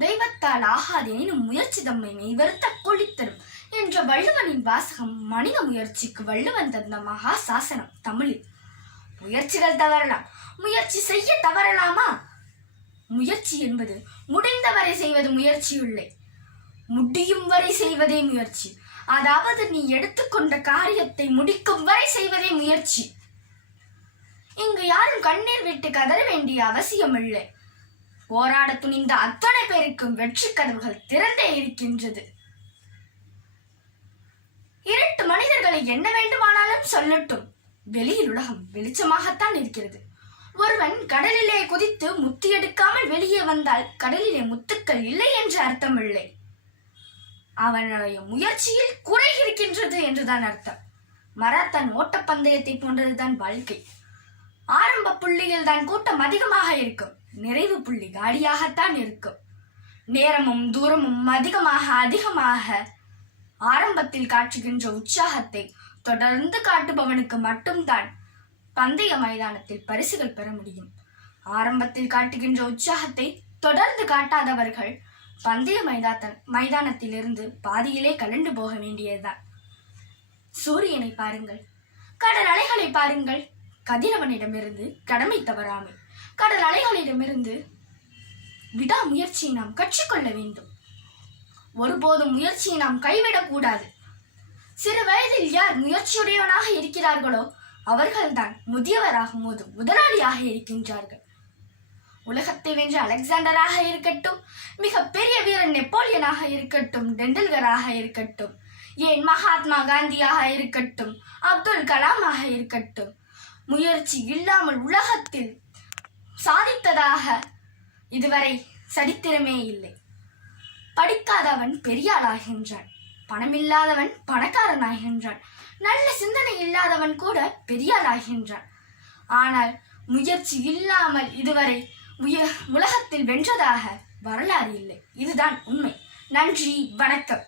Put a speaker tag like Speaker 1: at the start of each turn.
Speaker 1: தெய்வத்தால் ஆகாதெனினும் முயற்சி தம்மை மெய்வருத்த கொளித்தரும் என்ற வள்ளுவனின் வாசகம் மனித முயற்சிக்கு வள்ளுவன் தந்த மகா சாசனம் தமிழில். முயற்சிகள் தவறலாம். முயற்சி செய்ய தவறலாமா? முயற்சி என்பது முடிந்தவரை செய்வது முயற்சி இல்லை முடியும் வரை செய்வதே முயற்சி. அதாவது நீ எடுத்துக்கொண்ட காரியத்தை முடிக்கும் வரை செய்வதே முயற்சி. இங்கு யாரும் கண்ணீர் விட்டு கதற வேண்டிய அவசியம் இல்லை போராட துணிந்த அத்தனை பேருக்கும் வெற்றி கதவுகள் திறந்தே இருக்கின்றது. இருட்டு மனிதர்களை என்ன வேண்டுமானாலும் சொல்லட்டும். வெளியில் உலகம் வெளிச்சமாகத்தான் இருக்கிறது. ஒருவன் கடலிலே குதித்து முத்து எடுக்காமல் வெளியே வந்தால் கடலிலே முத்துக்கள் இல்லை என்று அர்த்தமில்லை. அவனுடைய முயற்சியில் குறை இருக்கின்றது என்றுதான் அர்த்தம். மராத்தான் ஓட்டப்பந்தயத்தை போன்றதுதான் வாழ்க்கை. ஆரம்ப புள்ளியில் தான் கூட்டம் அதிகமாக இருக்கும். நிறைவு புள்ளி காலியாகத்தான் இருக்கும். நேரமும் தூரமும் அதிகமாக அதிகமாக ஆரம்பத்தில் காட்டுகின்ற உற்சாகத்தை தொடர்ந்து காட்டுபவனுக்கு மட்டும்தான் பந்தய மைதானத்தில் பரிசுகள் பெற முடியும். ஆரம்பத்தில் காட்டுகின்ற உற்சாகத்தை தொடர்ந்து காட்டாதவர்கள் பந்தய மைதான மைதானத்திலிருந்து பாதியிலே கலண்டு போக வேண்டியதுதான். சூரியனை பாருங்கள் கடல் அலைகளை பாருங்கள். கதிரவனிடமிருந்து கடமை தவறாமை. கடல் அலைகளிடமிருந்து விடாமுயற்சியை நாம் கற்றுக்கொள்ள வேண்டும். ஒருபோதும் முயற்சியை நாம் கைவிடக்கூடாது சிறு வயதில் யார் முயற்சியுடையவனாக இருக்கிறார்களோ அவர்கள்தான் முதியவராகும் போது முதலாளியாக இருக்கின்றார்கள். உலகத்தை வென்ற அலெக்சாண்டராக இருக்கட்டும் மிக பெரிய வீரன் நெப்போலியனாக இருக்கட்டும் டெண்டுல்கராக இருக்கட்டும் ஏன் மகாத்மா காந்தியாக இருக்கட்டும் அப்துல் கலாமாக இருக்கட்டும் முயற்சி இல்லாமல் உலகத்தில் சாதித்ததாக இதுவரை சரித்திரமே இல்லை. படிக்காதவன் பெரியாளாகின்றான். பணமில்லாதவன் பணக்காரனாகின்றான். நல்ல சிந்தனை இல்லாதவன் கூட பெரியாளாகின்றான். ஆனால் முயற்சி இல்லாமல் இதுவரை உய உலகத்தில் வென்றதாக வரலாறு இல்லை. இதுதான் உண்மை. நன்றி வணக்கம்.